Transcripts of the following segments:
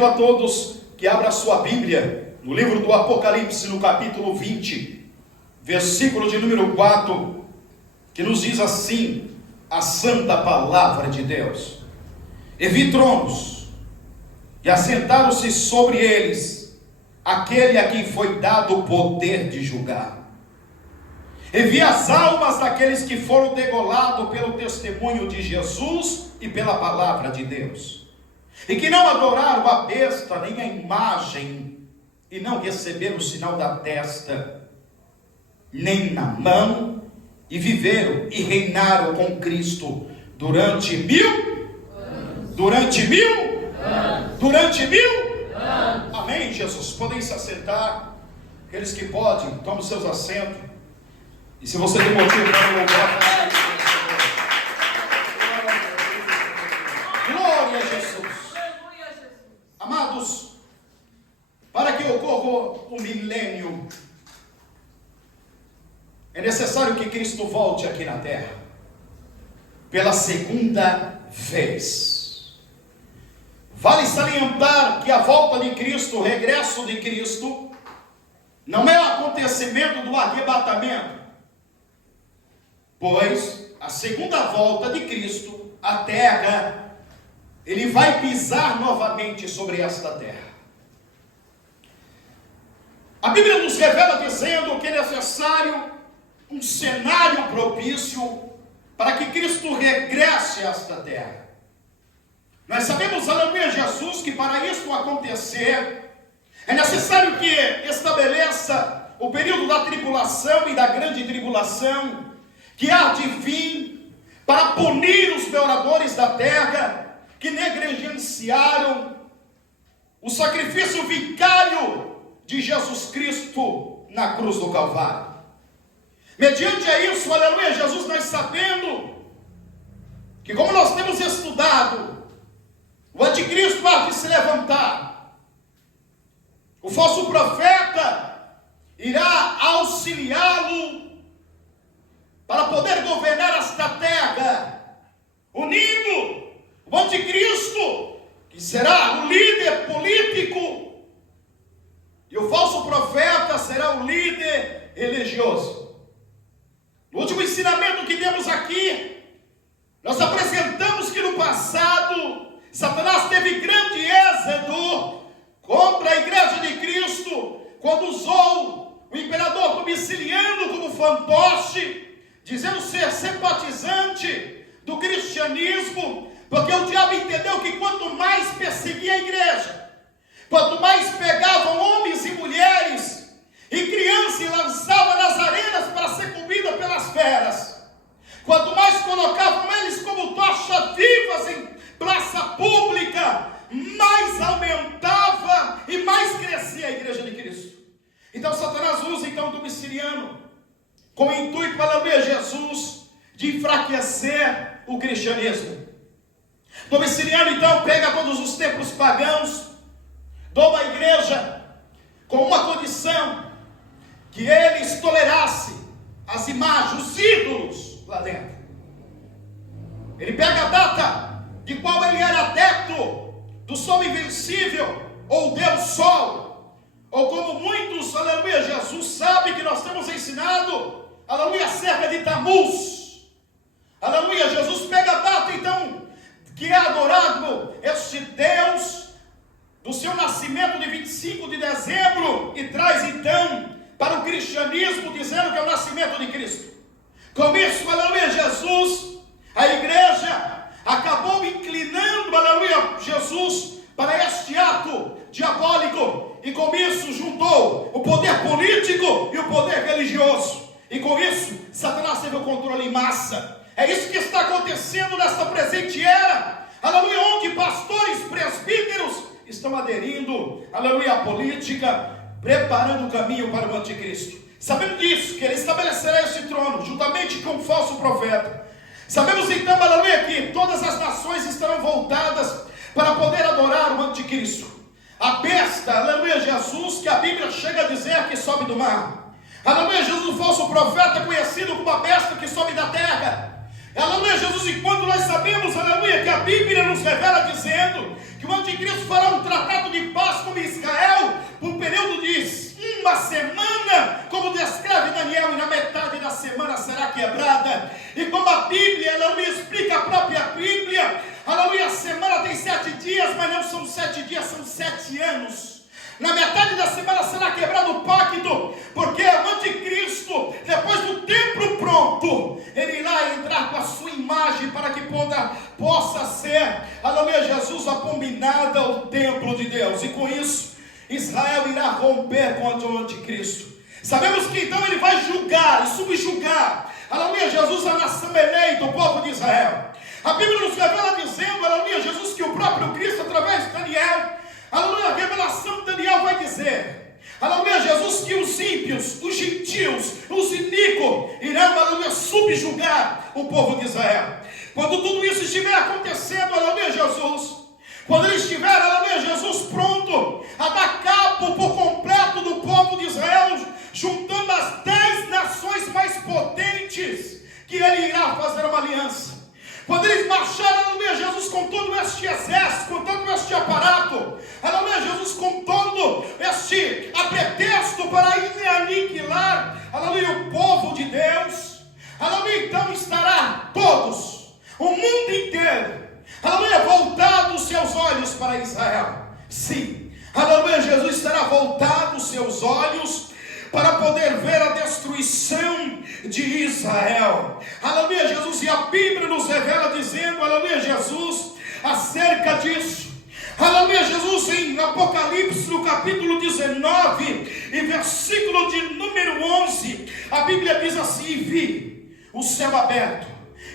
convido a todos que abram a sua Bíblia no livro do Apocalipse, no capítulo 20, versículo de número 4, que nos diz assim a santa palavra de Deus: E vi tronos, e assentaram-se sobre eles aquele a quem foi dado o poder de julgar. E vi as almas daqueles que foram degolados pelo testemunho de Jesus e pela palavra de Deus, e que não adoraram a besta nem a imagem, e não receberam o sinal da testa nem na mão, e viveram e reinaram com Cristo durante 1000 anos. Durante 1000 anos. Durante 1000 anos. Amém, Jesus. Podem se assentar. Aqueles que podem, tomem seus assentos. E se você tem motivo para louvar, glória a Jesus. Amados, para que ocorra o milênio, é necessário que Cristo volte aqui na terra pela segunda vez. Vale salientar que a volta de Cristo, o regresso de Cristo, não é o acontecimento do arrebatamento, pois a segunda volta de Cristo, a terra, ele vai pisar novamente sobre esta terra. A Bíblia nos revela dizendo que é necessário um cenário propício para que Cristo regresse a esta terra. Nós sabemos, aleluia, Jesus, que para isso acontecer, é necessário que estabeleça o período da tribulação e da grande tribulação, que há de vir para punir os devoradores da terra, que negligenciaram o sacrifício vicário de Jesus Cristo na cruz do Calvário. Mediante a isso, aleluia, Jesus, nós sabendo que, como nós temos estudado, o anticristo há de se levantar, o falso profeta irá auxiliá-lo para poder governar esta terra, unindo o anticristo, que será o líder político, e o falso profeta será o líder religioso. No último ensinamento que demos aqui, nós apresentamos que no passado, Satanás teve grande êxodo contra a igreja de Cristo, quando usou o imperador Domiciliano como fantoche, dizendo ser simpatizante do cristianismo, porque o diabo entendeu que quanto mais perseguia a igreja, quanto mais pegavam homens e mulheres e crianças e lançava nas arenas para ser comida pelas feras, quanto mais colocavam eles como tochas vivas em praça pública, mais aumentava e mais crescia a igreja de Cristo. Então Satanás usa então o Domiciliano com o intuito, para Jesus, de enfraquecer o cristianismo. Domiciliano então pega todos os templos pagãos, doma a igreja com uma condição: que eles tolerassem as imagens, os ídolos lá dentro. Ele pega a data de qual ele era adepto, do sol invencível, ou Deus Sol, ou como muitos, aleluia, Jesus sabe que nós temos ensinado, aleluia, acerca de Tamuz. Aleluia, Jesus pega a data então, que é adorado este Deus, do seu nascimento de 25 de dezembro, e traz então para o cristianismo, dizendo que é o nascimento de Cristo. Com isso, aleluia, Jesus, a igreja acabou inclinando, aleluia, Jesus, para este ato diabólico, e com isso juntou o poder político e o poder religioso, e com isso Satanás teve o controle em massa. É isso que está acontecendo nesta presente era, aleluia, onde pastores, presbíteros estão aderindo, aleluia, à política, preparando o caminho para o anticristo. Sabendo disso, que ele estabelecerá esse trono, juntamente com o falso profeta. Sabemos então, aleluia, que todas as nações estarão voltadas para poder adorar o anticristo. A besta, aleluia, Jesus, que a Bíblia chega a dizer que sobe do mar. Aleluia, Jesus, o falso profeta, conhecido como a besta que sobe da terra. Aleluia, Jesus, e quando nós sabemos, aleluia, que a Bíblia nos revela dizendo que o anticristo fará um tratado de paz com Israel por um período de uma semana, como descreve Daniel, e na metade da semana será quebrada. E como a Bíblia, aleluia, explica a própria Bíblia, aleluia, a semana tem 7 dias, mas não são 7 dias, são 7 anos. Na metade da semana será quebrado o pacto, porque o anticristo, depois do templo pronto, ele irá entrar com a sua imagem para que possa ser, aleluia, Jesus, abominada o templo de Deus. E com isso, Israel irá romper contra o anticristo. Sabemos que então ele vai julgar e subjugar, aleluia, Jesus, a nação eleita, o povo de Israel. A Bíblia nos revela dizendo, aleluia, Jesus, que o próprio Cristo, através de Daniel, aleluia, a revelação de Daniel vai dizer, aleluia, Jesus, que os ímpios, os gentios, os iníquos irão, aleluia, subjugar o povo de Israel. Quando tudo isso estiver acontecendo, aleluia, Jesus, quando ele estiver, aleluia, Jesus, pronto a dar cabo por completo do povo de Israel, juntando as 10 nações mais potentes, que ele irá fazer uma aliança. Quando eles marcharam, aleluia, Jesus, com todo este exército, com todo este aparato, aleluia, Jesus, com todo este pretexto para aniquilar, aleluia, o povo de Deus, aleluia, então estará todos, o mundo inteiro, aleluia, voltado os seus olhos para Israel. Sim, aleluia, Jesus, estará voltado os seus olhos para poder ver a destruição de Israel. Aleluia, Jesus, e a Bíblia nos revela dizendo, aleluia, Jesus, acerca disso. Aleluia, Jesus, em Apocalipse, no capítulo 19, e versículo de número 11, a Bíblia diz assim: e vi o céu aberto,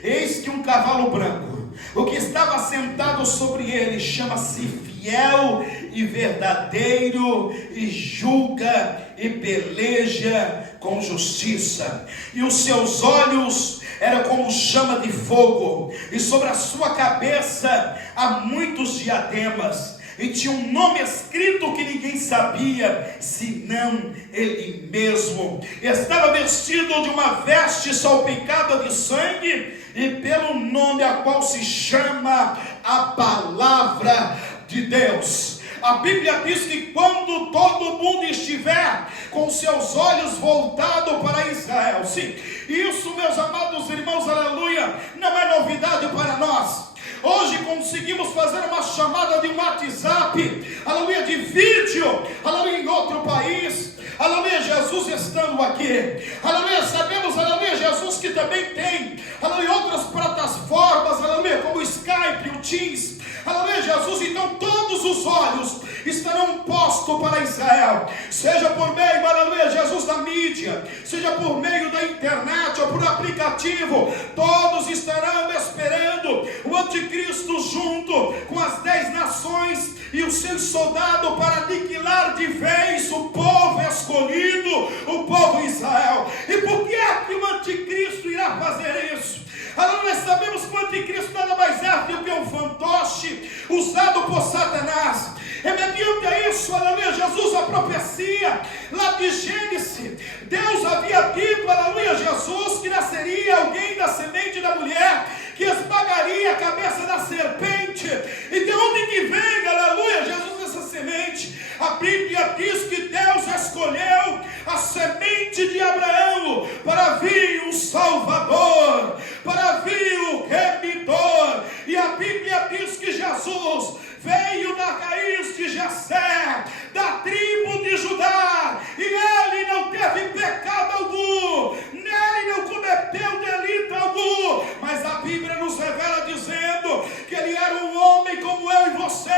eis que um cavalo branco, o que estava sentado sobre ele chama-se Fiel e Verdadeiro, e julga e peleja com justiça, e os seus olhos eram como chama de fogo, e sobre a sua cabeça há muitos diademas, e tinha um nome escrito que ninguém sabia, senão ele mesmo. Estava vestido de uma veste salpicada de sangue, e pelo nome a qual se chama a Palavra de Deus. A Bíblia diz que quando todo mundo estiver com seus olhos voltados para Israel, sim, isso, meus amados irmãos, aleluia, não é novidade para nós. Hoje conseguimos fazer uma chamada de WhatsApp, aleluia, de vídeo, aleluia, em outro país, aleluia, Jesus estando aqui, aleluia, sabemos, aleluia, Jesus, que também tem, aleluia, outras plataformas, aleluia, como o Skype, o Teams, aleluia, Jesus. Então todos os olhos estarão postos para Israel, seja por meio, aleluia, Jesus, da mídia, seja por meio da internet ou por aplicativo, todos estarão esperando o anticristo junto com as 10 nações e os seus soldados para aniquilar de vez o povo escolhido, o povo Israel. E por que é que o anticristo irá fazer isso? Nós sabemos que o anticristo nada mais é do que um fantoche usado por Satanás. É mediante a isso, aleluia, Jesus, a profecia lá de Gênesis, Deus havia dito, aleluia, Jesus, que nasceria alguém da semente da mulher, que esmagaria a cabeça da serpente. E de onde que vem, aleluia, Jesus, essa semente? A Bíblia diz que Deus escolheu a semente de Abraão para vir um Salvador, para vir o Remidor. E a Bíblia diz que Jesus veio da raiz de Jessé, da tribo de Judá, e ele não teve pecado algum, nele não cometeu delito algum, mas a Bíblia nos revela dizendo que ele era um homem como eu e você,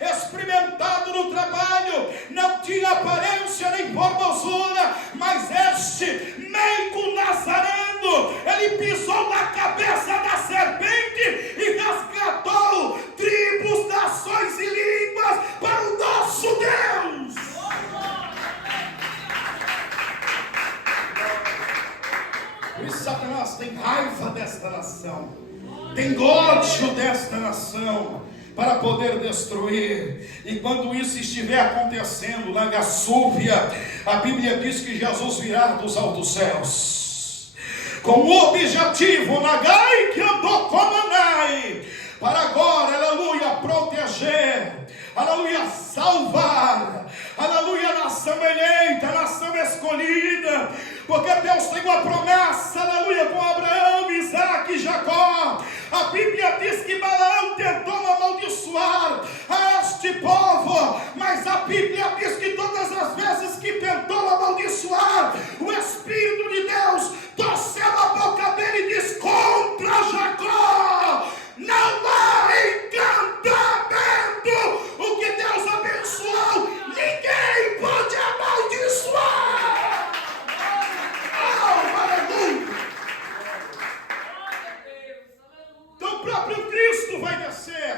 experimentado no trabalho, não tinha aparência nem formosura, mas este meigo nazareno, ele pisou na cabeça da serpente e resgatou tribos, nações e línguas para o nosso Deus. Por isso Satanás tem raiva desta nação, tem ódio desta nação, para poder destruir. E quando isso estiver acontecendo na Gassúvia, a Bíblia diz que Jesus virá dos altos céus. com o objetivo, Nagai que andou comanai, para agora, aleluia, proteger, aleluia, salvar, aleluia, a nação eleita, a nação escolhida, porque Deus tem uma promessa, aleluia, com Abraão, Isaque e Jacó. A Bíblia diz que Balaão tentou amaldiçoar a este povo, mas a Bíblia diz que todas as vezes que tentou amaldiçoar, o Espírito de Deus torceu a boca dele e diz: contra Jacó não há encantamento. O que Deus abençoou, ninguém pode amaldiçoar. Aleluia. Então o próprio Cristo vai descer.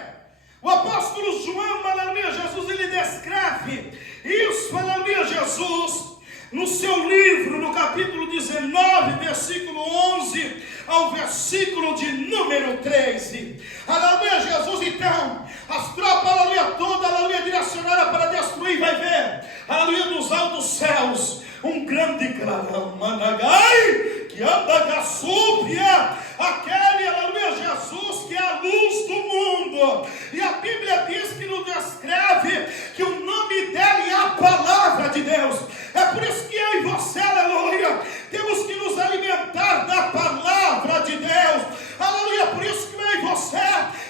O apóstolo João, aleluia, Jesus, ele descreve isso, aleluia, Jesus, no seu livro, no capítulo 19, versículo 11 ao versículo de número 13. Aleluia, Jesus, então, as tropas, aleluia, toda, aleluia, direcionada para destruir, vai ver, aleluia, dos altos céus, um grande clarão, Managai, que anda gaçúbia, aquele, aleluia, Jesus, que é a luz do mundo. E a Bíblia diz que nos descreve que o nome dele é a palavra de Deus. É por isso que eu e você, aleluia, temos que nos alimentar da palavra de Deus. Aleluia, por isso que eu e você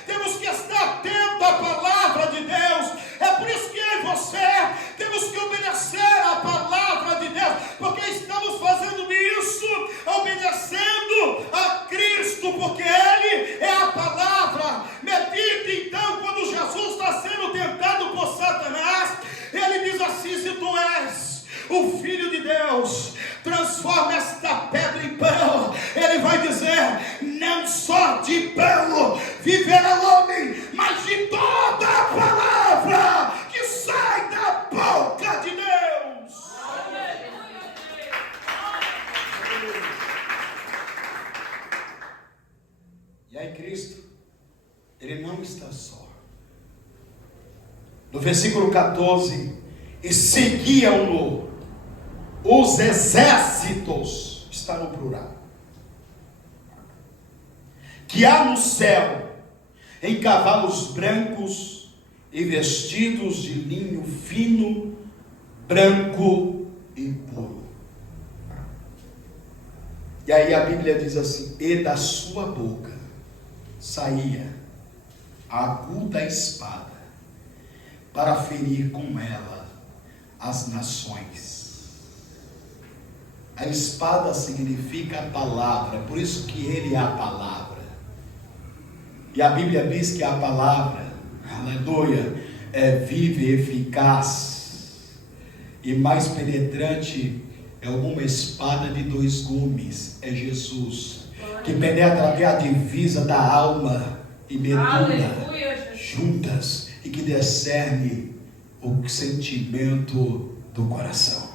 temos que estar atento à palavra de Deus. É por isso que eu e você temos que obedecer à palavra de Deus, porque estamos fazendo isso, obedecendo a Cristo, porque Ele é a palavra. Medite então, quando Jesus está sendo tentado por Satanás, ele diz assim: se tu és o Filho de Deus, transforma esta pedra em pão. Ele vai dizer: não só de pão viverá o homem, mas de toda a palavra que sai da boca de Deus. E aí Cristo, ele não está só. No versículo 14, e seguiam-no os exércitos, está no plural, que há no céu, em cavalos brancos e vestidos de linho fino, branco e puro. E aí a Bíblia diz assim: e da sua boca saía a aguda espada, para ferir com ela as nações. A espada significa a palavra, por isso que ele é a palavra. E a Bíblia diz que a palavra, aleluia, é viva e eficaz, e mais penetrante é uma espada de dois gumes, é Jesus, que penetra até a divisa da alma e medula juntas, e que discerne o sentimento do coração.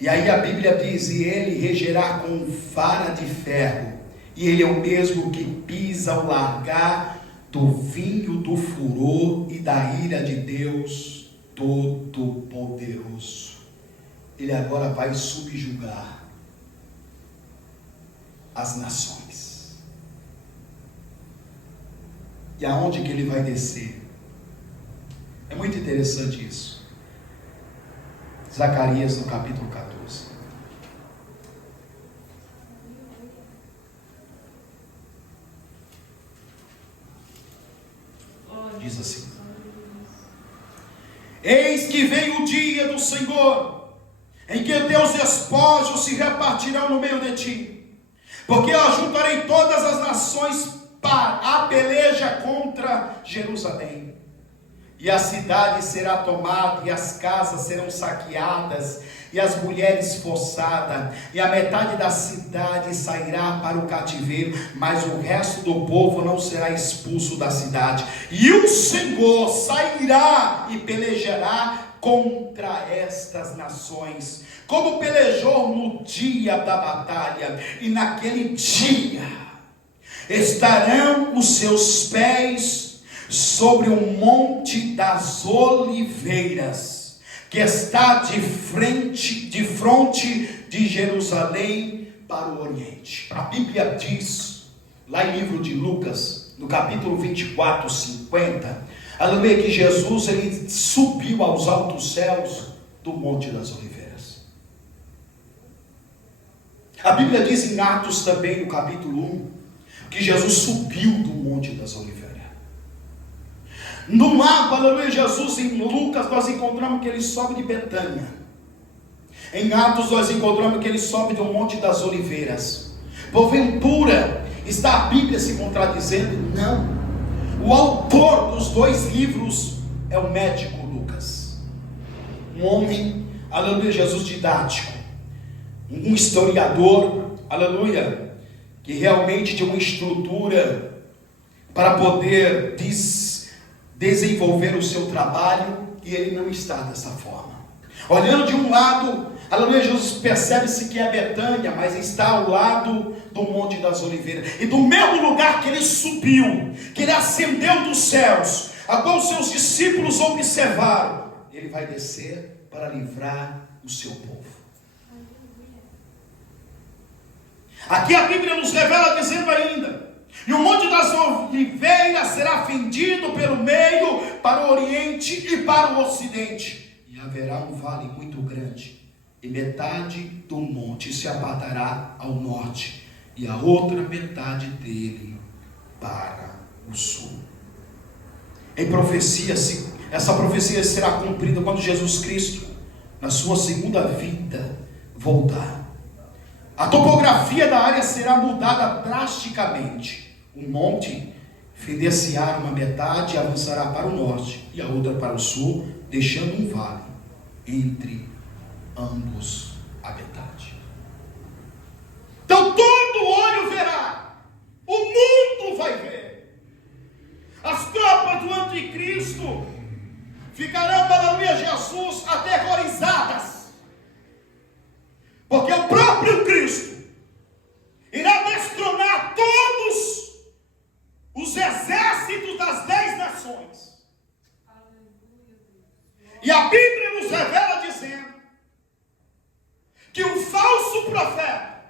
E aí a Bíblia diz: e ele regerá com vara de ferro, e ele é o mesmo que pisa o largar do vinho do furor e da ira de Deus Todo-Poderoso. Ele agora vai subjugar as nações. E aonde que ele vai descer? É muito interessante isso. Zacarias no capítulo 14. Diz assim: eis que vem o dia do Senhor, em que teus despojos se repartirão no meio de ti, porque eu ajuntarei todas as nações para a peleja contra Jerusalém. E a cidade será tomada, e as casas serão saqueadas, e as mulheres forçadas, e a metade da cidade sairá para o cativeiro, mas o resto do povo não será expulso da cidade. E o Senhor sairá e pelejará contra estas nações, como pelejou no dia da batalha. E naquele dia estarão os seus pés sobre o monte das oliveiras, que está de fronte de Jerusalém, para o Oriente. A Bíblia diz, lá em livro de Lucas, no capítulo 24, 50, aleluia, que Jesus ele subiu aos altos céus do Monte das Oliveiras. A Bíblia diz em Atos também, no capítulo 1, que Jesus subiu do Monte das Oliveiras. No lago, aleluia, Jesus, em Lucas, nós encontramos que ele sobe de Betânia. Em Atos, nós encontramos que ele sobe do Monte das Oliveiras. Porventura, está a Bíblia se contradizendo? Não. O autor dos dois livros é o médico Lucas. Um homem, aleluia, Jesus didático. Um historiador, aleluia, que realmente tinha uma estrutura para poder desenvolver o seu trabalho, e ele não está dessa forma. Olhando de um lado, aleluia, Jesus percebe-se que é Betânia, mas está ao lado do Monte das Oliveiras. E do mesmo lugar que ele subiu, que ele ascendeu dos céus, a qual os seus discípulos observaram, ele vai descer para livrar o seu povo. Aqui a Bíblia nos revela dizendo ainda: e o Monte das Oliveiras será fendido pelo meio para o Oriente e para o Ocidente, e haverá um vale muito grande, e metade do monte se apartará ao norte, e a outra metade dele para o sul. Essa profecia será cumprida quando Jesus Cristo, na sua segunda vinda, voltar. A topografia da área será mudada drasticamente. O monte fender-se-á uma metade e avançará para o norte, e a outra para o sul, deixando um vale entre ambos a metade. Então todo olho verá, o mundo vai ver. As tropas do anticristo ficarão, aleluia, Jesus, aterrorizadas, porque o próprio Cristo irá destronar todos os exércitos das 10 nações. E a Bíblia nos revela dizendo que o falso profeta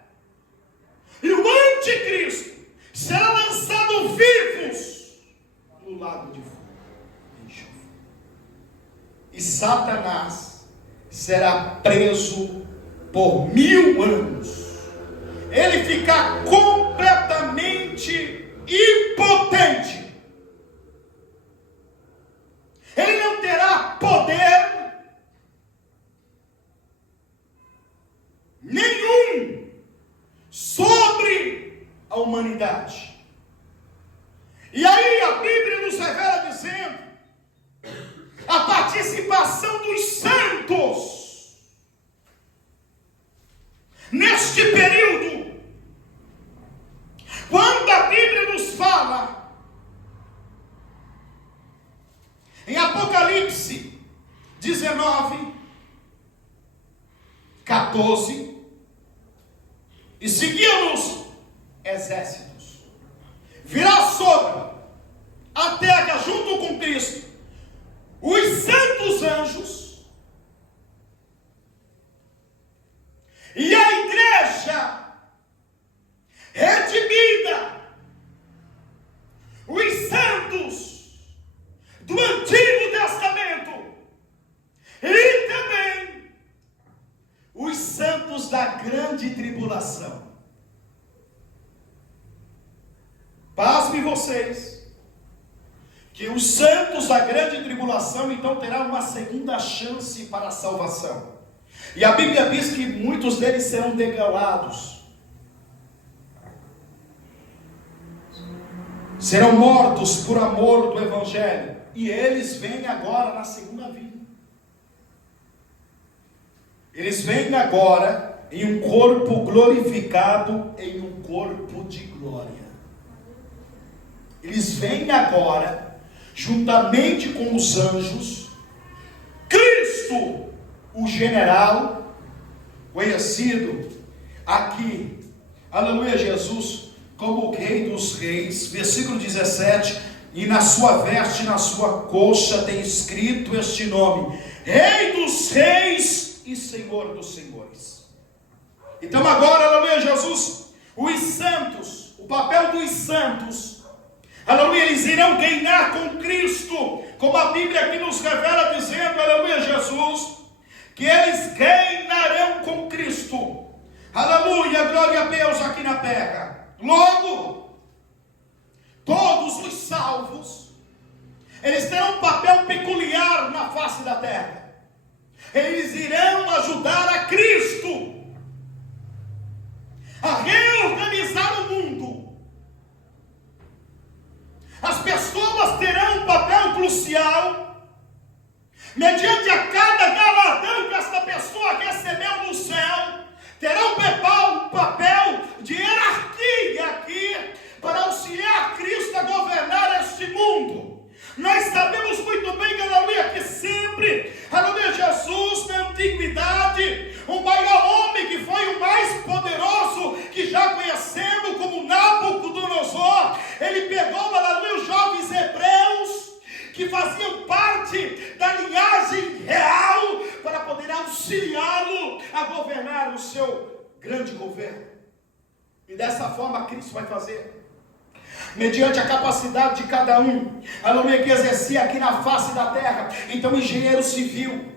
e o anticristo serão lançados vivos no lago de fogo e enxofre. E Satanás será preso por 1000 anos. Ele ficar completamente impotente. Ele não terá poder nenhum sobre a humanidade. E aí a Bíblia nos revela dizendo a participação dos santos neste período. Quando a Bíblia nos fala em Apocalipse 19, 14, e seguiam-nos exércitos, virá sobre a terra junto com Cristo os santos anjos e a igreja redimida, os santos do Antigo Testamento e também os santos da grande tribulação. Pasmem vocês, que os santos da grande tribulação então terão uma segunda chance para a salvação. E a Bíblia diz que muitos deles serão degolados, serão mortos por amor do Evangelho, e eles vêm agora na segunda vinda. Eles vêm agora em um corpo glorificado, em um corpo de glória. Eles vêm agora, juntamente com os anjos, Cristo, o general, conhecido aqui, aleluia, Jesus, como o Rei dos Reis. Versículo 17, e na sua veste, na sua coxa tem escrito este nome: Rei dos Reis e Senhor dos Senhores. Então agora, aleluia, Jesus, os santos, o papel dos santos, aleluia, eles irão reinar com Cristo, como a Bíblia aqui nos revela dizendo, aleluia, Jesus, que eles reinarão com Cristo, aleluia, glória a Deus aqui na terra. Logo, todos os salvos, eles terão um papel peculiar na face da terra. Eles irão ajudar a Cristo a reorganizar o mundo. As pessoas terão um papel crucial, mediante a cada galardão que esta pessoa recebeu no céu, terá um papel de hierarquia aqui, para auxiliar Cristo a governar este mundo. Nós sabemos muito bem, aleluia, que sempre, aleluia, Jesus na antiguidade, o maior homem que foi o mais poderoso que já conhecemos, como Nabucodonosor, ele pegou, aleluia, os jovens hebreus que faziam parte da linhagem real para poder auxiliá-lo a governar o seu grande governo. E dessa forma Cristo vai fazer, mediante a capacidade de cada um, aleluia, que exercia aqui na face da terra. Então, engenheiro civil,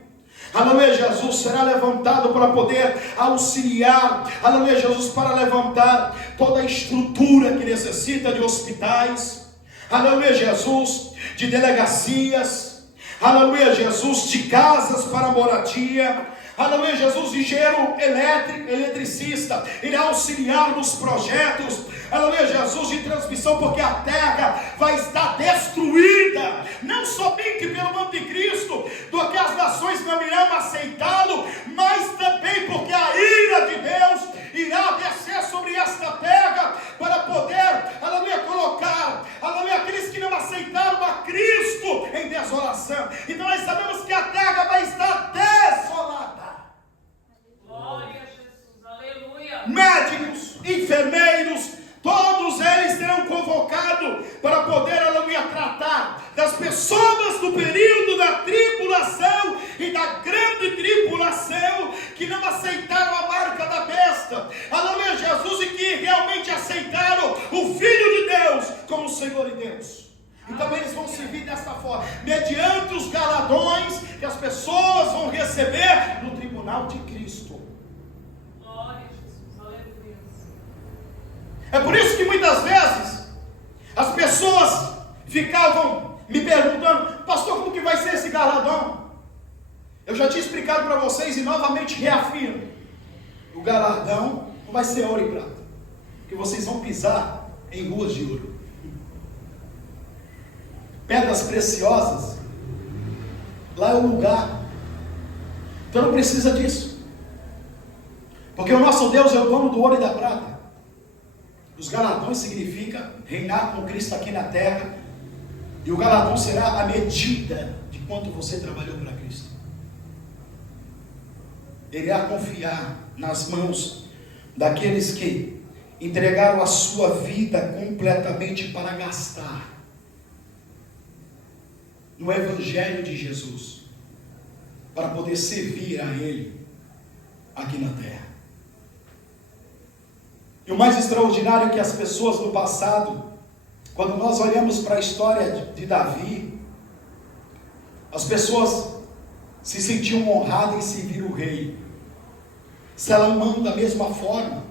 aleluia, Jesus, será levantado para poder auxiliar, aleluia, Jesus, para levantar toda a estrutura que necessita de hospitais, aleluia, Jesus, de delegacias, aleluia, Jesus, de casas para moradia, aleluia, Jesus, engenheiro eletricista, irá auxiliar nos projetos, aleluia, Jesus, de transmissão, porque a terra vai estar destruída, não somente pelo anticristo, do que as nações não irão aceitá-lo, mas também porque a ira de Deus irá descer sobre esta terra, para poder, aleluia, colocar, aleluia, aqueles que não aceitaram a Cristo em desolação. Então nós sabemos que a terra vai estar desolada. Glória a Jesus, aleluia. Médicos, enfermeiros, todos eles serão convocados para poder, aleluia, tratar das pessoas do período da tribulação e da grande tribulação, que não aceitaram a marca da besta, aleluia, Jesus, e que realmente aceitaram o Filho de Deus como Senhor e Deus. Então eles vão servir desta forma, mediante os galardões que as pessoas vão receber no tribunal de Cristo. Glória a Jesus, aleluia. É por isso que muitas vezes as pessoas ficavam me perguntando: pastor, como que vai ser esse galardão? Eu já tinha explicado para vocês e novamente reafirmo: o galardão não vai ser ouro e prata, que vocês vão pisar em ruas de ouro, pedras preciosas. Lá é o lugar. Então não precisa disso, porque o nosso Deus é o dono do ouro e da prata. Os galardões significa reinar com Cristo aqui na terra, e o galardão será a medida de quanto você trabalhou para Cristo. Ele irá confiar nas mãos daqueles que entregaram a sua vida completamente para gastar no Evangelho de Jesus, para poder servir a Ele aqui na terra. E o mais extraordinário é que as pessoas no passado, quando nós olhamos para a história de Davi, as pessoas se sentiam honradas em servir o rei. Salomão da mesma forma.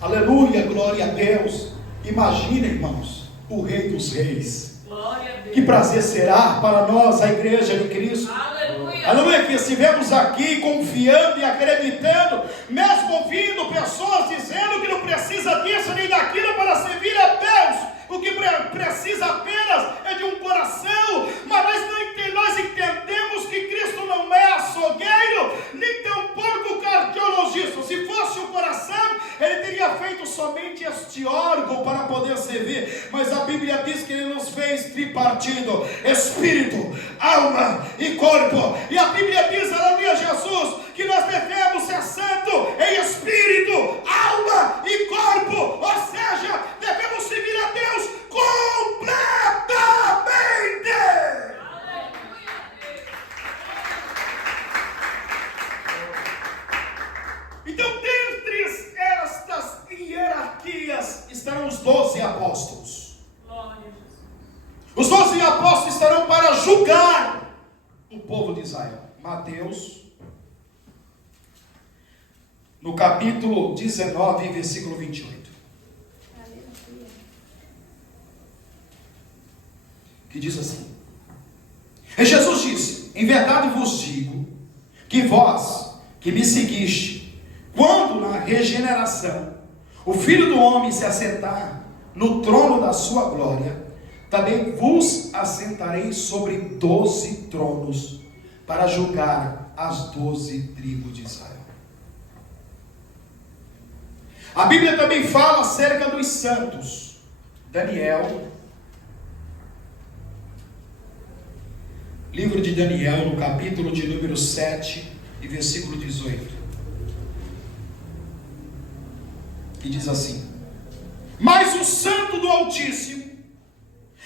Aleluia, glória a Deus. Imagina, irmãos, o Rei dos Reis. Glória a Deus. Que prazer será para nós, a igreja de Cristo. Aleluia. Aleluia, que estivemos aqui confiando e acreditando, mesmo ouvindo pessoas dizendo que não precisa disso nem daquilo para servir a Deus. O que precisa apenas é de um coração. Mas nós entendemos que Cristo não é açougueiro, nem tampouco cardiologista. Se fosse o coração, Ele teria feito somente este órgão para poder servir. Mas a Bíblia diz que Ele nos fez tripartido: espírito, alma e corpo. E a Bíblia diz, aleluia, Jesus, que nós devemos ser santo em espírito, alma e corpo. Ou seja, devemos servir a Deus completamente. Então, dentro estarão os 12 apóstolos. Glória a Jesus. Os 12 apóstolos estarão para julgar o povo de Israel. Mateus, no capítulo 19, versículo 28. Que diz assim: e Jesus disse: em verdade vos digo, que vós, que me seguiste, quando na regeneração o Filho do Homem se assentar no trono da sua glória, também vos assentareis sobre 12 tronos, para julgar as 12 tribos de Israel. A Bíblia também fala acerca dos santos. Daniel, livro de Daniel, no capítulo de número 7 e versículo 18, que diz assim: mas o santo do Altíssimo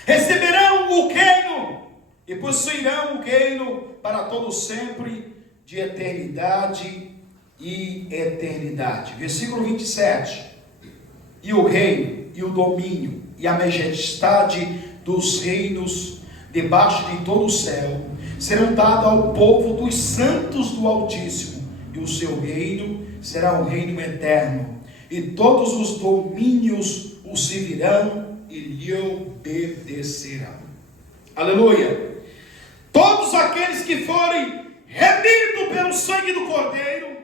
receberão o reino e possuirão o reino para todo sempre, de eternidade e eternidade. Versículo 27: e o reino e o domínio e a majestade dos reinos debaixo de todo o céu serão dados ao povo dos santos do Altíssimo, e o seu reino será o reino eterno, e todos os domínios o servirão e lhe obedecerão. Aleluia! Todos aqueles que forem remidos pelo sangue do Cordeiro,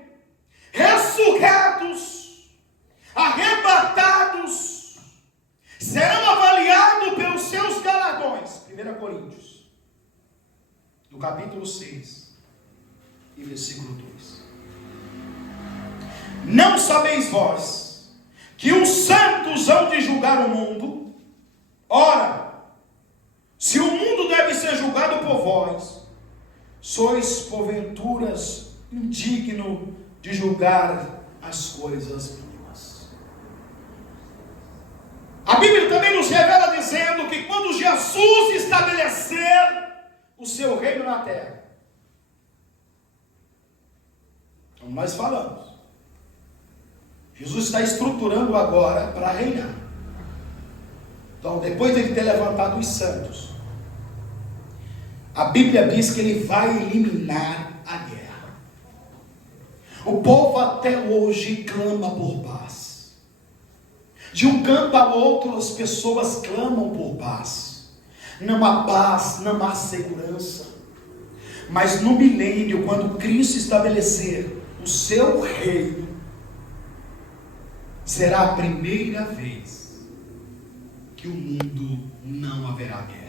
ressurretos, arrebatados, serão avaliados pelos seus galardões. 1 Coríntios, no capítulo 6 e versículo 2. Não sabeis vós que os santos hão de julgar o mundo? Ora, se o mundo deve ser julgado por vós, sois porventuras indigno de julgar as coisas mínimas. A Bíblia também nos revela dizendo que quando Jesus estabelecer o seu reino na terra, como nós falamos, Jesus está estruturando agora para reinar. Então, depois de ele ter levantado os santos, a Bíblia diz que ele vai eliminar a guerra. O povo até hoje clama por paz. De um canto ao outro as pessoas clamam por paz. Não há paz, não há segurança. Mas no milênio, quando Cristo estabelecer o seu reino, será a primeira vez que o mundo não haverá guerra.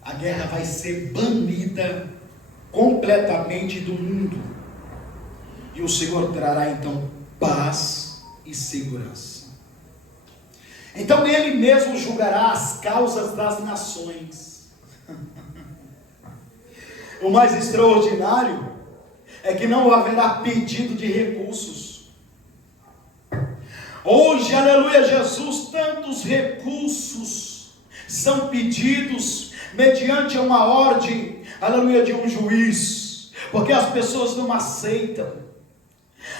A guerra vai ser banida completamente do mundo. E o Senhor trará então paz e segurança. Então ele mesmo julgará as causas das nações. O mais extraordinário é que não haverá pedido de recursos. Hoje, aleluia, Jesus, tantos recursos são pedidos mediante uma ordem, aleluia, de um juiz, porque as pessoas não aceitam.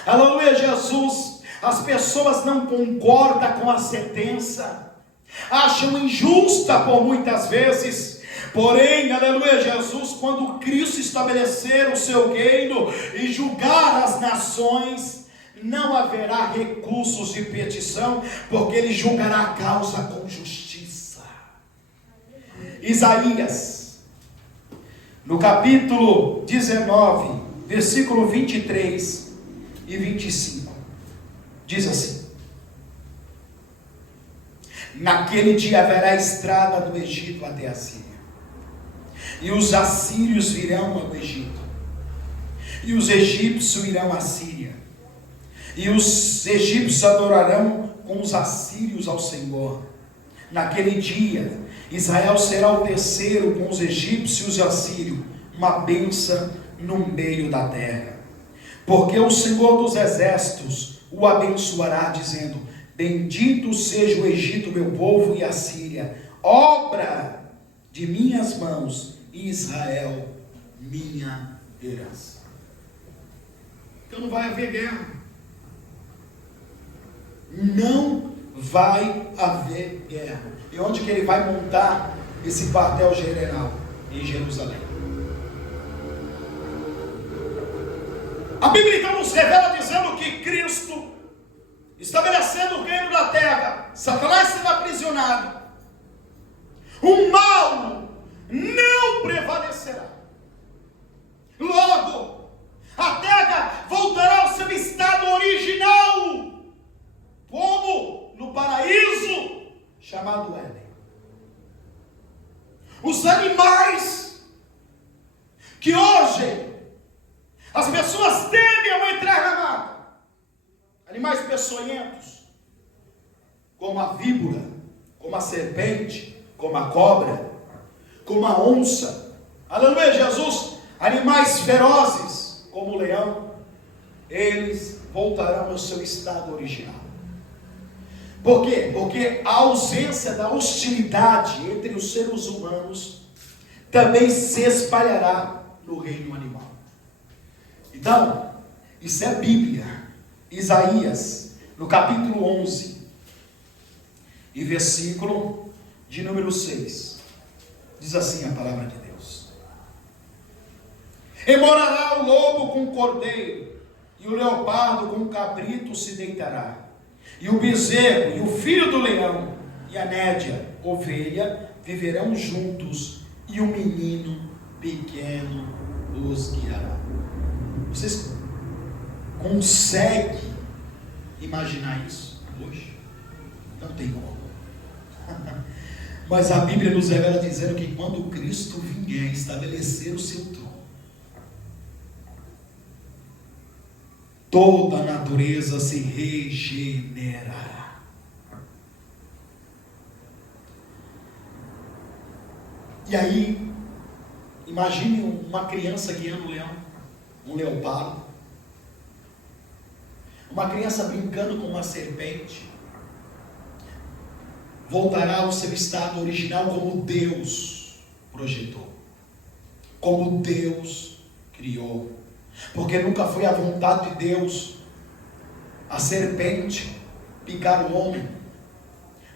Aleluia, Jesus, as pessoas não concordam com a sentença, acham injusta por muitas vezes. Porém, aleluia, Jesus, quando Cristo estabelecer o seu reino e julgar as nações, não haverá recursos de petição, porque ele julgará a causa com justiça. Isaías, no capítulo 19, versículo 23 e 25, diz assim: naquele dia haverá estrada do Egito até a Síria, e os assírios virão ao Egito, e os egípcios irão à Síria, e os egípcios adorarão com os assírios ao Senhor. Naquele dia, Israel será o terceiro com os egípcios e assírios, uma bênção no meio da terra. Porque o Senhor dos exércitos o abençoará, dizendo: bendito seja o Egito, meu povo, e a Síria, obra de minhas mãos, e Israel, minha herança. Então não vai haver guerra. Não vai haver guerra. E onde que ele vai montar esse quartel-general? Em Jerusalém. A Bíblia então nos revela dizendo que Cristo, estabelecendo o reino da terra, Satanás sendo aprisionado, o mal não prevalecerá. Logo, a terra voltará ao seu estado original, como no paraíso chamado Éden. Os animais que hoje as pessoas temem ao entrar na mata, animais peçonhentos, como a víbora, como a serpente, como a cobra, como a onça, aleluia, Jesus, animais ferozes, como o leão, eles voltarão ao seu estado original. Por quê? Porque a ausência da hostilidade entre os seres humanos também se espalhará no reino animal. Então, isso é Bíblia. Isaías, no capítulo 11, e versículo de número 6. Diz assim a palavra de Deus: e morará o lobo com o cordeiro, e o leopardo com o cabrito se deitará, e o bezerro e o filho do leão e a nédia, ovelha, viverão juntos, e o menino pequeno os guiará. Vocês conseguem imaginar isso hoje? Não tem como. Mas a Bíblia nos revela dizendo que quando Cristo vier estabelecer o seu trono, toda a natureza se regenerará. E aí, imagine uma criança guiando um leão, um leopardo, uma criança brincando com uma serpente. Voltará ao seu estado original como Deus projetou, como Deus criou. Porque nunca foi a vontade de Deus a serpente picar o homem.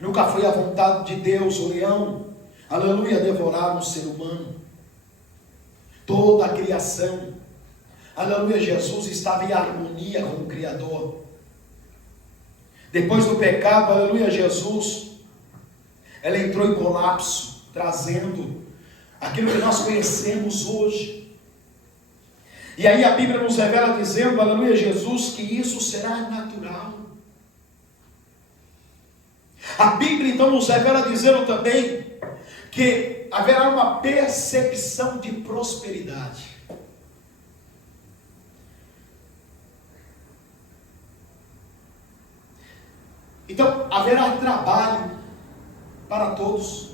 Nunca foi a vontade de Deus o leão, aleluia, devorar um ser humano. Toda a criação, aleluia, Jesus estava em harmonia com o Criador. Depois do pecado, aleluia, Jesus, ela entrou em colapso, trazendo aquilo que nós conhecemos hoje. E aí a Bíblia nos revela dizendo, aleluia, Jesus, que isso será natural. A Bíblia então nos revela dizendo também que haverá uma percepção de prosperidade. Então haverá trabalho para todos.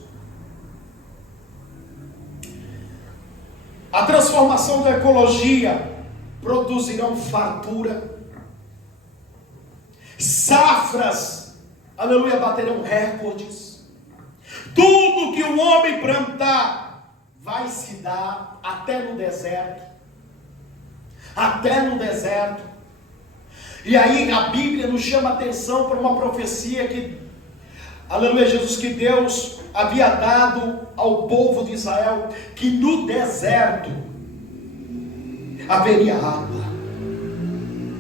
A transformação da ecologia produzirão fartura. Safras, aleluia, baterão recordes. Tudo que o homem plantar vai se dar até no deserto. Até no deserto. E aí a Bíblia nos chama a atenção para uma profecia que, aleluia, Jesus, que Deus havia dado ao povo de Israel, que no deserto haveria água.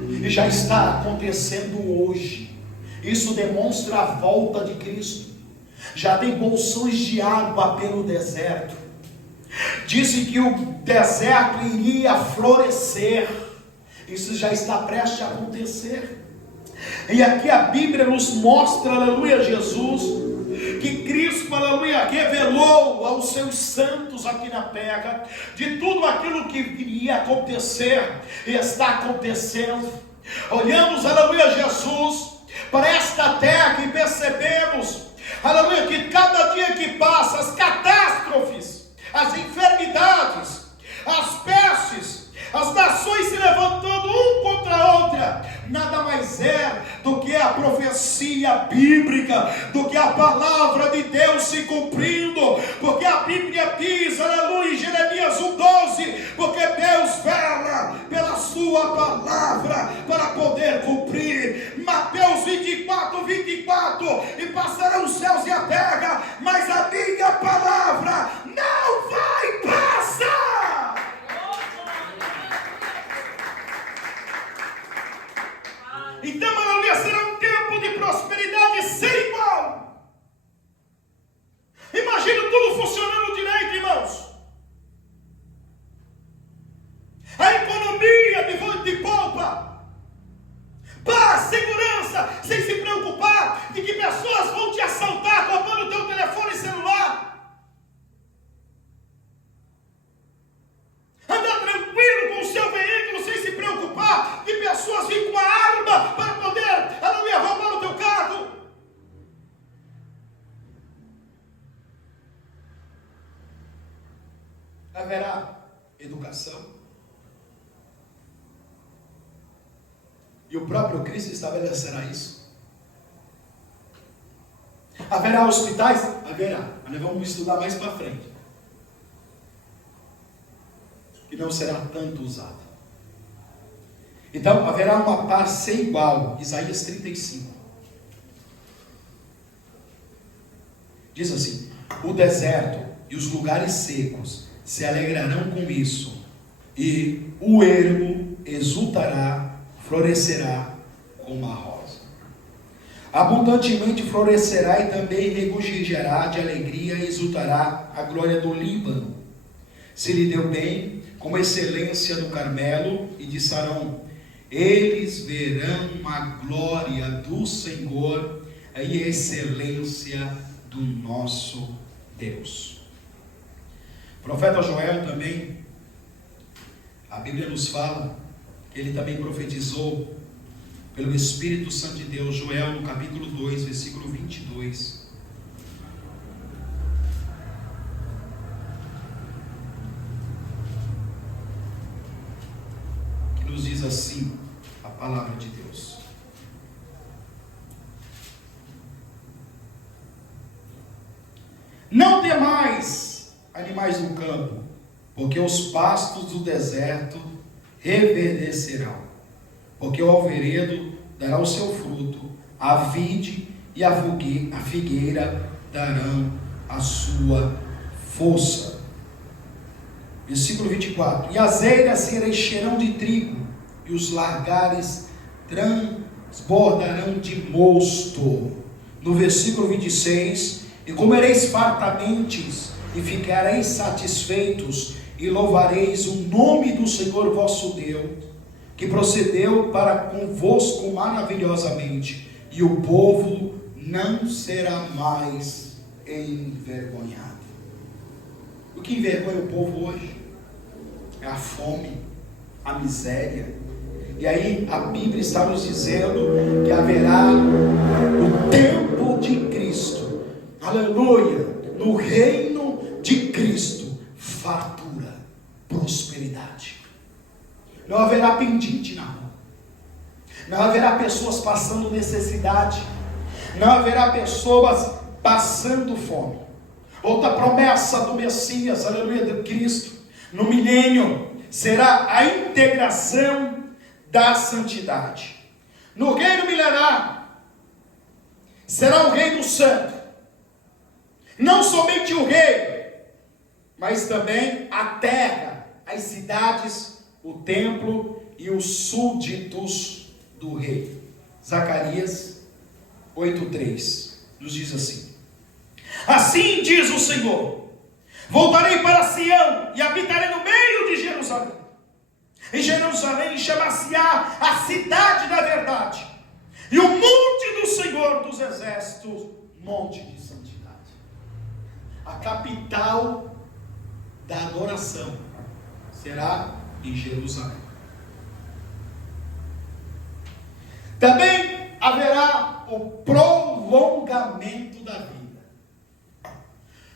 E já está acontecendo hoje. Isso demonstra a volta de Cristo. Já tem bolsões de água pelo deserto. Disse que o deserto iria florescer. Isso já está prestes a acontecer. E aqui a Bíblia nos mostra, aleluia, Jesus, que Cristo, aleluia, revelou aos seus santos aqui na terra, de tudo aquilo que iria acontecer, e está acontecendo. Olhamos, aleluia, Jesus, para esta terra e percebemos, aleluia, que cada dia que passa, as catástrofes, as enfermidades, as pestes, as nações se levantando um contra a outra, nada mais é do que a profecia bíblica, do que a palavra de Deus se cumprindo, porque a Bíblia diz, aleluia, em Jeremias 1,12, porque Deus vela pela sua palavra para poder cumprir. Mateus 28, 24, 24, e passarão os céus e a terra, mas a minha palavra não vai passar. Então, aleluia, será um tempo de prosperidade sem igual. Imagina tudo funcionando direito, irmãos. A economia de polpa, paz, segurança, sem se preocupar de que pessoas vão te assaltar roubando o teu telefone celular. Andar tranquilo com o seu veículo sem se preocupar de pessoas virem com uma arma para poder, aleluia, roubar o teu carro. Haverá educação. E o próprio Cristo estabelecerá isso. Haverá hospitais? Haverá. Mas nós vamos estudar mais para frente. Que não será tanto usado. Então, haverá uma paz sem igual. Isaías 35. Diz assim: o deserto e os lugares secos se alegrarão com isso, e o ermo exultará, florescerá como a rosa. Abundantemente florescerá e também regozijará de alegria e exultará a glória do Líbano. Se lhe deu bem, como excelência do Carmelo e de Sarão. Eles verão a glória do Senhor e a excelência do nosso Deus. O profeta Joel também, a Bíblia nos fala que ele também profetizou pelo Espírito Santo de Deus. Joel no capítulo 2, versículo 22. Que nos diz assim a palavra de Deus: não temais, animais do campo, porque os pastos do deserto reverdecerão, porque o alvoredo dará o seu fruto, a vide e a figueira darão a sua força. Versículo 24: e as eiras se encherão de trigo, e os lagares transbordarão de mosto. No versículo 26: e comereis fartamente, e ficareis satisfeitos, e louvareis o nome do Senhor vosso Deus, que procedeu para convosco maravilhosamente, e o povo não será mais envergonhado. O que envergonha o povo hoje é a fome, a miséria. E aí a Bíblia está nos dizendo que haverá o tempo de Cristo, aleluia, no reino de Cristo, fartura, prosperidade. Não haverá pendente na rua, não haverá pessoas passando necessidade, não haverá pessoas passando fome. Outra promessa do Messias, aleluia, de Cristo, no milênio, será a integração da santidade. No reino milenar, será o reino santo, não somente o rei, mas também a terra, as cidades, o templo e os súditos do rei. Zacarias 8:3 nos diz assim: assim diz o Senhor, voltarei para Sião e habitarei no meio de Jerusalém. Em Jerusalém chamar-se-á a cidade da verdade, e o monte do Senhor dos exércitos, monte de santidade. A capital da adoração será em Jerusalém. Também haverá o prolongamento da vida.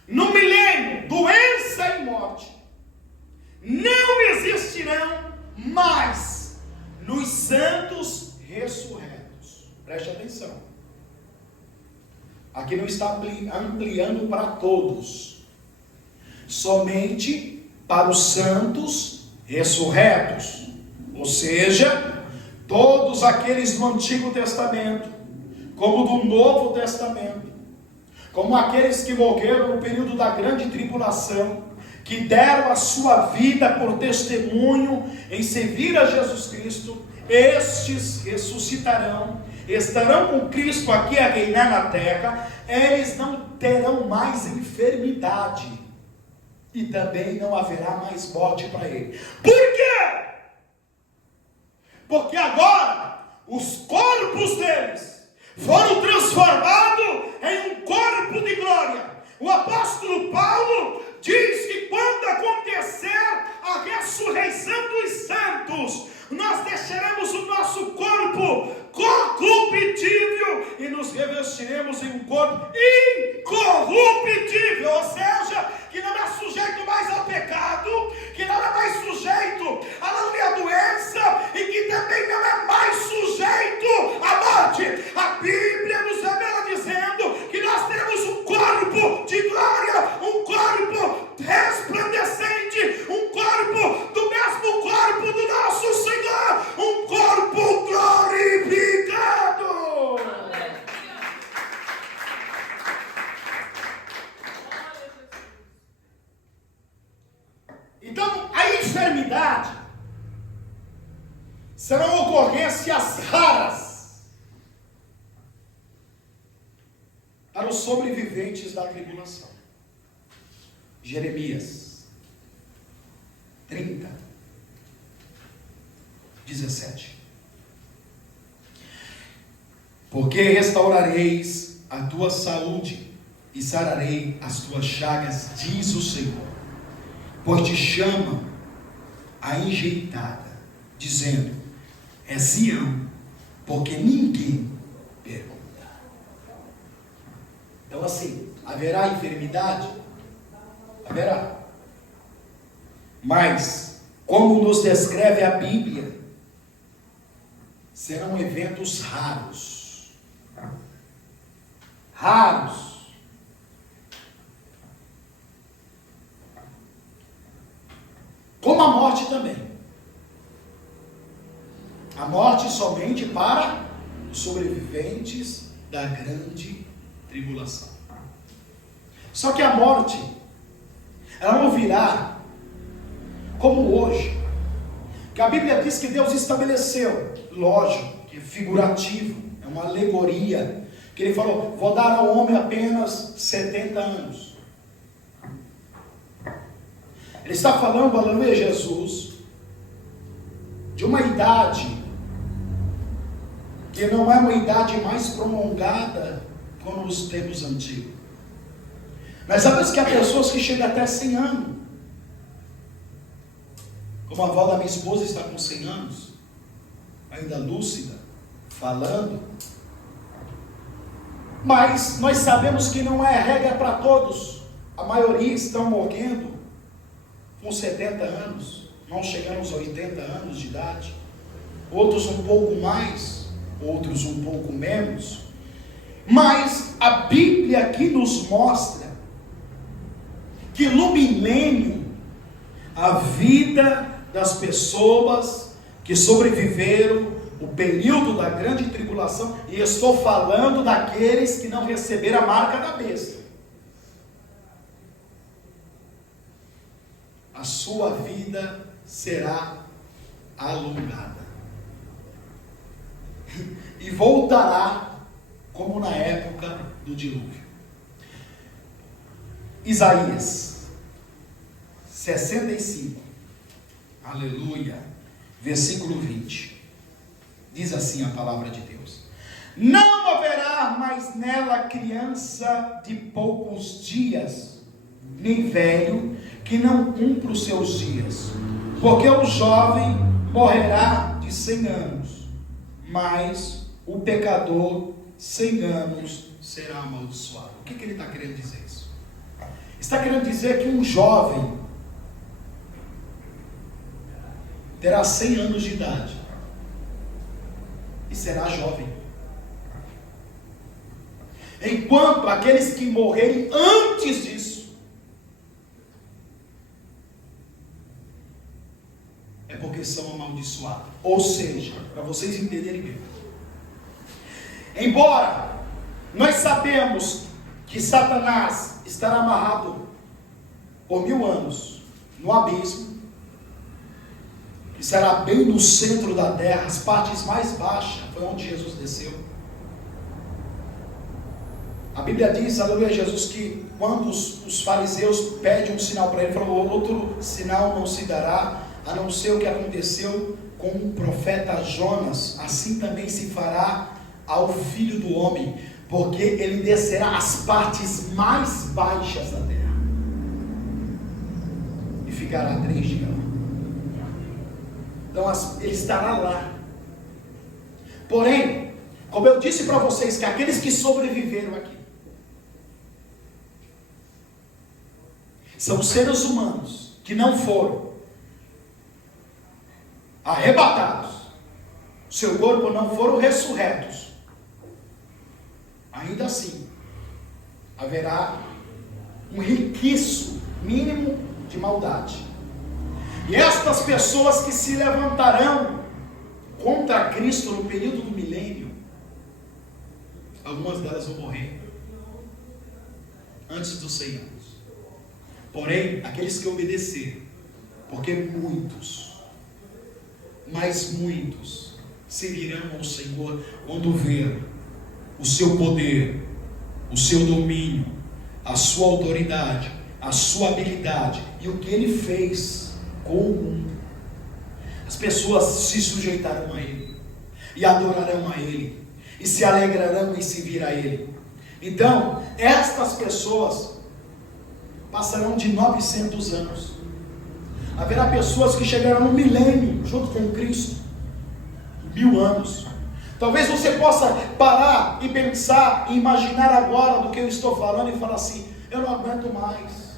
No milênio, doença e morte não existirão mais nos santos ressurretos. Preste atenção. Aqui não está ampliando para todos, somente para os santos ressurretos, ou seja, todos aqueles no Antigo Testamento, como do Novo Testamento, como aqueles que morreram no período da grande tribulação, que deram a sua vida por testemunho em servir a Jesus Cristo, estes ressuscitarão, estarão com Cristo aqui a reinar na terra, eles não terão mais enfermidade, e também não haverá mais morte para ele. Por quê? Porque agora os corpos deles foram transformados em um corpo de glória. O apóstolo Paulo diz que quando acontecer a ressurreição dos santos, nós deixaremos o nosso corpo corruptível e nos revestiremos em um corpo incorruptível, ou seja, que não é sujeito mais ao pecado, que não é mais sujeito à doença e que também não é mais sujeito à morte. A Bíblia nos revela dizendo que nós teremos um corpo de glória, um corpo resplandecente, um corpo do mesmo corpo do nosso Senhor, um corpo glorificado. Então, a enfermidade serão ocorrências raras para os sobreviventes da tribulação. Jeremias 30, 17. Porque restaurareis a tua saúde e sararei as tuas chagas, diz o Senhor. Pois te chama a enjeitada, dizendo, é Sião, porque ninguém pergunta. Então assim, haverá enfermidade? Haverá. Mas, como nos descreve a Bíblia, serão eventos raros. Raros. Como a morte também. A morte somente para os sobreviventes da grande tribulação. Só que a morte, ela não virá como hoje. Que a Bíblia diz que Deus estabeleceu, lógico, que é figurativo, é uma alegoria, que ele falou, vou dar ao homem apenas 70 anos. Ele está falando, aleluia, Jesus, de uma idade que não é uma idade mais prolongada como nos tempos antigos. Mas sabemos que há pessoas que chegam até 100 anos. Como a avó da minha esposa está com 100 anos, ainda lúcida, falando. Mas nós sabemos que não é regra para todos. A maioria estão morrendo com 70 anos, não chegando aos 80 anos de idade. Outros um pouco mais, outros um pouco menos. Mas a Bíblia aqui nos mostra que no milênio, a vida das pessoas que sobreviveram o período da grande tribulação, e estou falando daqueles que não receberam a marca da besta, a sua vida será alongada e voltará como na época do dilúvio. Isaías 65, aleluia, versículo 20, diz assim a palavra de Deus: não haverá mais nela criança de poucos dias, nem velho que não cumpra os seus dias, porque o jovem morrerá de 100 anos, mas o pecador 100 anos será amaldiçoado. O que ele está querendo dizer isso? Está querendo dizer que um jovem terá 100 anos de idade e será jovem, enquanto aqueles que morrerem antes disso é porque são amaldiçoados. Ou seja, para vocês entenderem bem, embora sabemos que Satanás estará amarrado por 1000 anos no abismo, que será bem no centro da terra, as partes mais baixas, foi onde Jesus desceu. A Bíblia diz, aleluia, Jesus, que quando os fariseus pedem um sinal para ele, falou: outro sinal não se dará, a não ser o que aconteceu com o profeta Jonas, assim também se fará ao Filho do Homem, porque ele descerá às partes mais baixas da terra e ficará 3 dias lá. Então ele estará lá. Porém, como eu disse para vocês, que aqueles que sobreviveram aqui são seres humanos que não foram arrebatados, seu corpo não foram ressurretos. Ainda assim, haverá um resquício mínimo de maldade. E estas pessoas que se levantarão contra Cristo no período do milênio, algumas delas vão morrer antes dos 100 anos. Porém, aqueles que obedecerem, porque muitos, mas muitos, servirão ao Senhor quando ver o seu poder, o seu domínio, a sua autoridade, a sua habilidade e o que ele fez com o mundo. As pessoas se sujeitarão a ele e adorarão a ele e se alegrarão em servir a ele. Então, estas pessoas passarão de 900 anos. Haverá pessoas que chegarão no milênio junto com Cristo, 1000 anos. Talvez você possa parar e pensar e imaginar agora do que eu estou falando e falar assim: eu não aguento mais,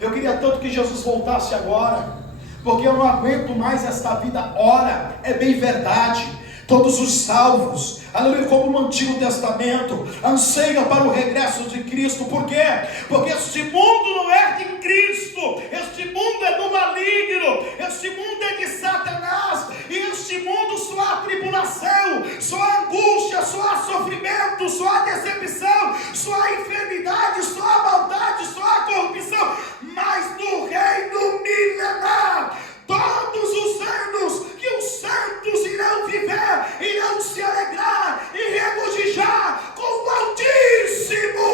eu queria tanto que Jesus voltasse agora, porque eu não aguento mais esta vida. Ora, é bem verdade, todos os salvos, aleluia, como no Antigo Testamento, anseiam para o regresso de Cristo. Por quê? Porque este mundo não é de Cristo, este mundo é do maligno, este mundo é de Satanás, e este mundo só há tribulação, só há angústia, só há sofrimento, só há decepção, só há enfermidade, só há maldade, só há corrupção. Mas no reino milenar, todos os anos que os santos irão viver, irão se alegrar e regozijar com o Altíssimo.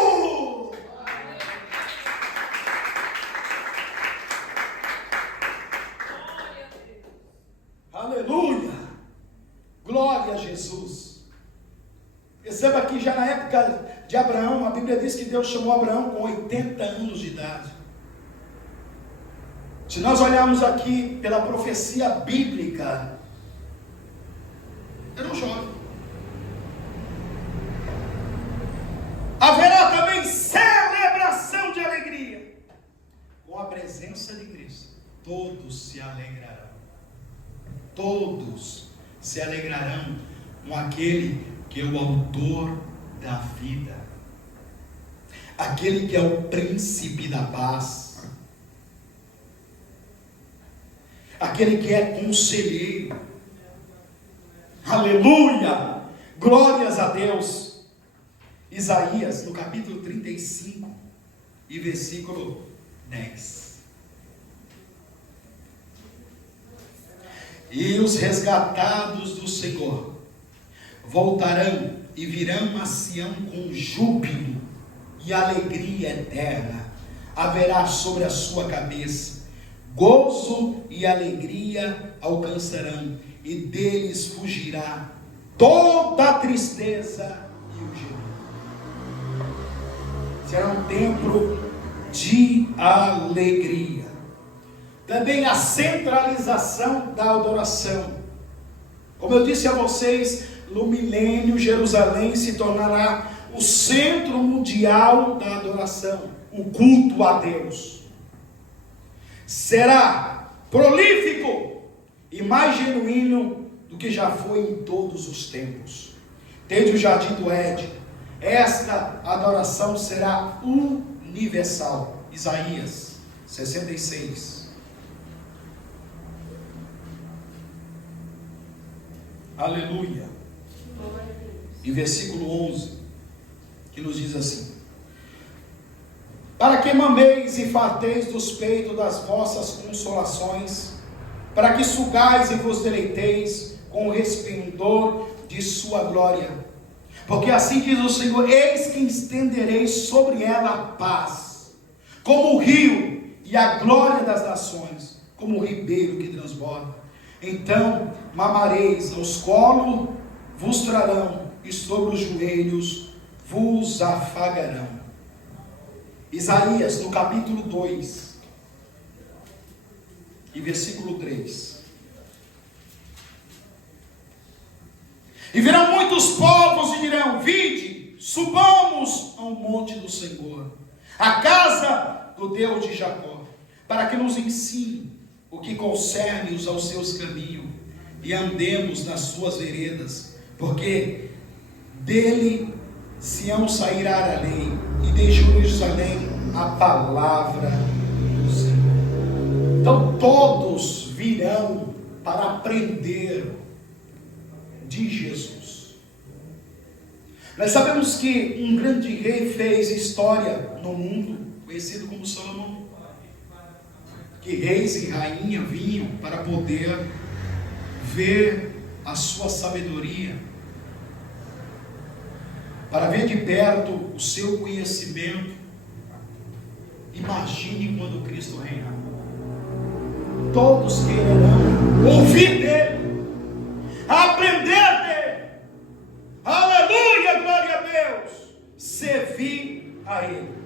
Aleluia! Glória a Jesus. Perceba que já na época de Abraão, a Bíblia diz que Deus chamou Abraão com 80 anos de idade. Se nós olharmos aqui pela profecia bíblica, era um jovem. Haverá também celebração de alegria com a presença de Cristo. Todos se alegrarão. Todos se alegrarão com aquele que é o autor da vida, aquele que é o príncipe da paz, aquele que é conselheiro. Aleluia! Glórias a Deus. Isaías, no capítulo 35 e versículo 10. E os resgatados do Senhor voltarão e virão a Sião com júbilo e alegria eterna. Haverá sobre a sua cabeça gozo e alegria alcançarão, e deles fugirá toda a tristeza e o gemido. Será um tempo de alegria. Também a centralização da adoração. Como eu disse a vocês, no milênio Jerusalém se tornará o centro mundial da adoração, o culto a Deus. Será prolífico e mais genuíno do que já foi em todos os tempos. Desde o jardim do Éden, esta adoração será universal. Isaías 66. Aleluia. E versículo 11, que nos diz assim: para que mameis e farteis dos peitos das vossas consolações, para que sugais e vos deleiteis com o resplendor de sua glória. Porque assim diz o Senhor: eis que estenderei sobre ela a paz, como o rio, e a glória das nações, como o ribeiro que transborda. Então mamareis aos colos, vos trarão, e sobre os joelhos vos afagarão. Isaías, no capítulo 2, e versículo 3. E virão muitos povos e dirão: vinde, subamos ao monte do Senhor, a casa do Deus de Jacó, para que nos ensine o que concerne aos seus caminhos, e andemos nas suas veredas, porque dele Sião sairá a lei, e de Jerusalém a palavra do Senhor. Então todos virão para aprender de Jesus. Nós sabemos que um grande rei fez história no mundo, conhecido como Salomão, que reis e rainha vinham para poder ver a sua sabedoria, para ver de perto o seu conhecimento. Imagine quando Cristo reinar, todos quererão ouvir dele, aprender dele, aleluia, glória a Deus, servir a ele.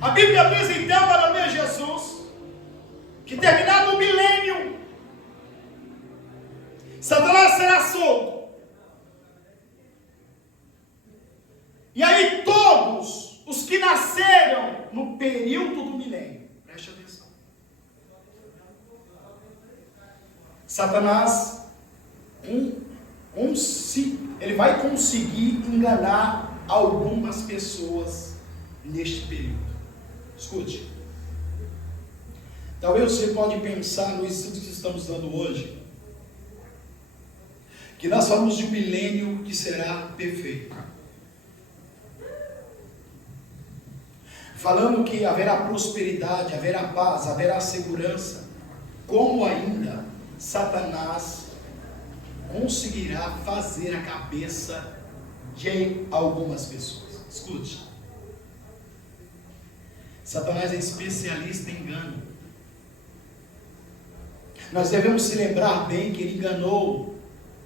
A Bíblia diz então, para ler Jesus, que terminado o milênio, Satanás será solto. E aí todos os que nasceram no período do milênio, preste atenção, Satanás, ele vai conseguir enganar algumas pessoas neste período. Escute, talvez você pode pensar no estudo que estamos dando hoje, que nós falamos de um milênio que será perfeito, falando que haverá prosperidade, haverá paz, haverá segurança. Como ainda Satanás conseguirá fazer a cabeça de algumas pessoas? Escute, Satanás é especialista em engano. Nós devemos se lembrar bem que ele enganou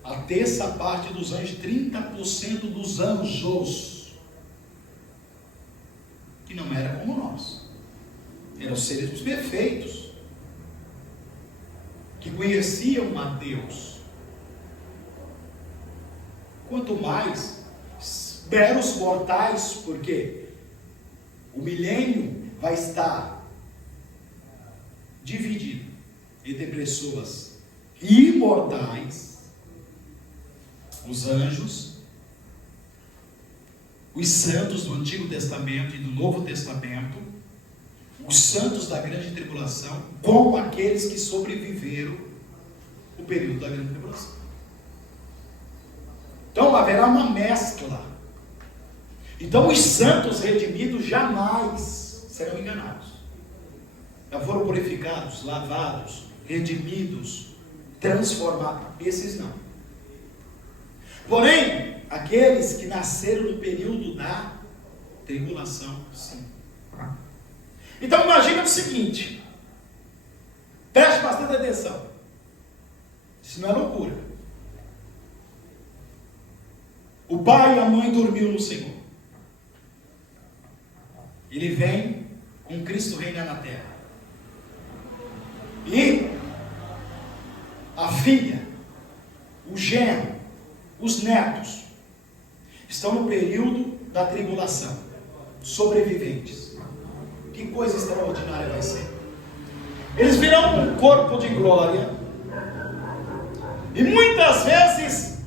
a terça parte dos anjos, 30% dos anjos, que não era como nós, eram seres perfeitos, que conheciam a Deus. Quanto mais meros mortais, porque o milênio vai estar dividido entre pessoas imortais, os anjos, os santos do Antigo Testamento e do Novo Testamento, os santos da grande tribulação, com aqueles que sobreviveram o período da grande tribulação. Então haverá uma mescla. Então os santos redimidos jamais serão enganados. Já foram purificados, lavados, redimidos, transformados. Esses não. Porém, aqueles que nasceram no período da tribulação, sim. Então imagina o seguinte, preste bastante atenção, isso não é loucura. O pai e a mãe dormiu no Senhor, ele vem com Cristo reinar na terra, e a filha, o genro, os netos estão no período da tribulação, sobreviventes. Que coisa extraordinária vai ser. Eles virão um corpo de glória, e muitas vezes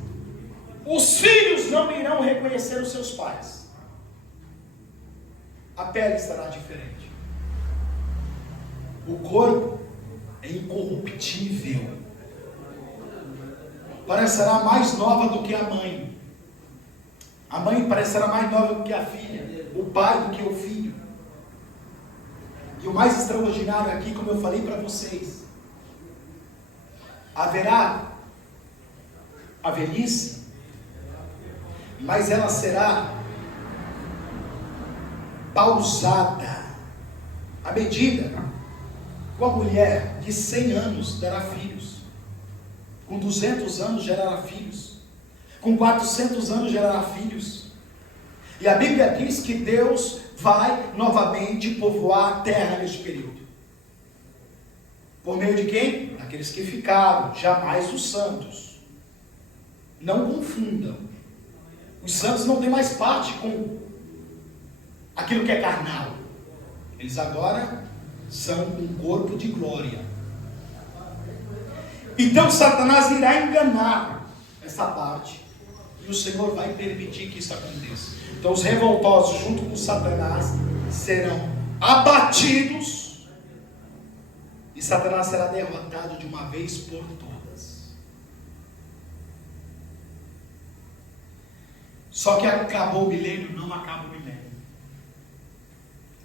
os filhos não irão reconhecer os seus pais. A pele estará diferente, o corpo é incorruptível, parecerá mais nova do que a mãe. A mãe parecerá mais nova do que a filha, o pai do que o filho. E o mais extraordinário aqui, como eu falei para vocês, haverá a velhice, mas ela será pausada, à medida. Com a mulher de 100 anos dará filhos, com 200 anos gerará filhos, com 400 anos gerará filhos. E a Bíblia diz que Deus vai novamente povoar a terra neste período. Por meio de quem? Aqueles que ficaram, jamais os santos. Não confundam. Os santos não têm mais parte com aquilo que é carnal. Eles agora são um corpo de glória. Então Satanás irá enganar essa parte. E o Senhor vai permitir que isso aconteça. Então os revoltosos junto com Satanás serão abatidos. E Satanás será derrotado de uma vez por todas. Só que acabou o milênio? Não acaba o milênio.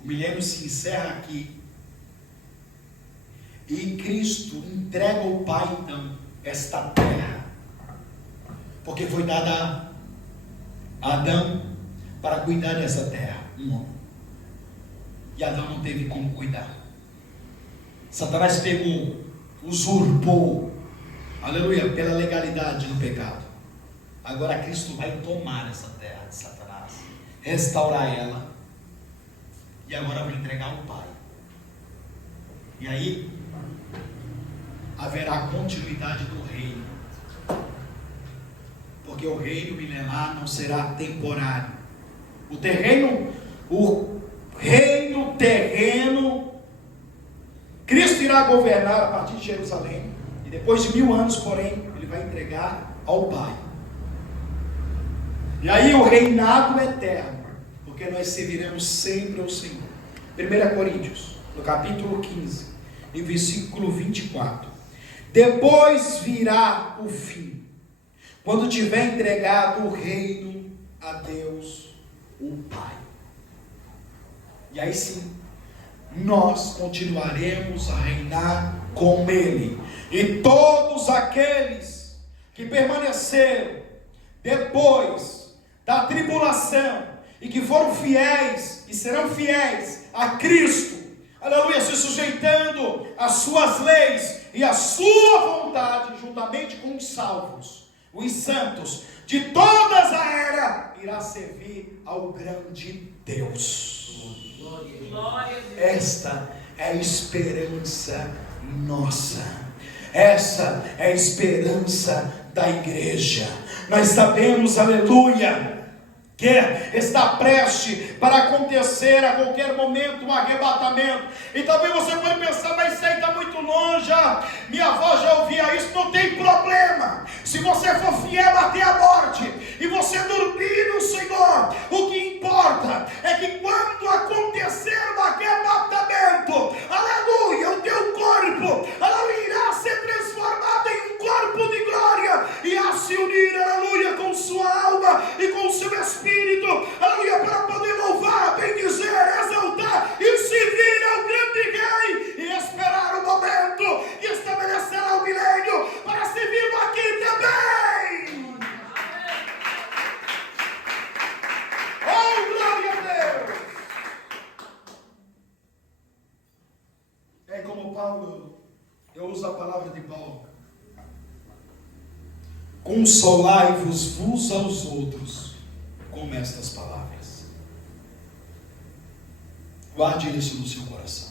O milênio se encerra aqui. E Cristo entrega ao Pai, então, esta terra. Porque foi dada a Adão para cuidar dessa terra, um homem. E Adão não teve como cuidar. Satanás pegou, usurpou, aleluia, pela legalidade do pecado. Agora Cristo vai tomar essa terra de Satanás, restaurar ela, e agora vai entregar ao Pai. E aí haverá continuidade do reino, porque o reino milenar não será temporário. O reino terreno, Cristo irá governar a partir de Jerusalém, e depois de 1000 anos, porém, ele vai entregar ao Pai. E aí o reinado eterno, porque nós serviremos sempre ao Senhor. 1 Coríntios, no capítulo 15, no versículo 24. Depois virá o fim, quando tiver entregado o reino a Deus, o Pai. E aí sim, nós continuaremos a reinar com Ele. E todos aqueles que permaneceram depois da tribulação e que foram fiéis e serão fiéis a Cristo, aleluia, se sujeitando às suas leis e à sua vontade, juntamente com os salvos, os santos de todas a era, irá servir ao grande Deus. Esta é a esperança nossa. Essa é a esperança da igreja. Nós sabemos, aleluia, que está prestes para acontecer a qualquer momento um arrebatamento. E talvez você pode pensar, mas isso aí está muito longe, minha avó já ouvia isso. Não tem problema, se você for fiel até a morte e você dormir no Senhor, o que importa é que quando acontecer o arrebatamento, aleluia, o teu corpo, aleluia, irá ser transformado em um corpo de glória, e a se unir, aleluia, com sua alma e com seu espírito, aleluia, para poder louvar, bendizer, exaltar e servir ao grande Rei, e esperar o momento e estabelecerá o milênio para servir aqui também. Oh, glória a Deus! É como Paulo, eu uso a palavra de Paulo: consolai-vos uns aos outros com estas palavras. Guarde isso no seu coração.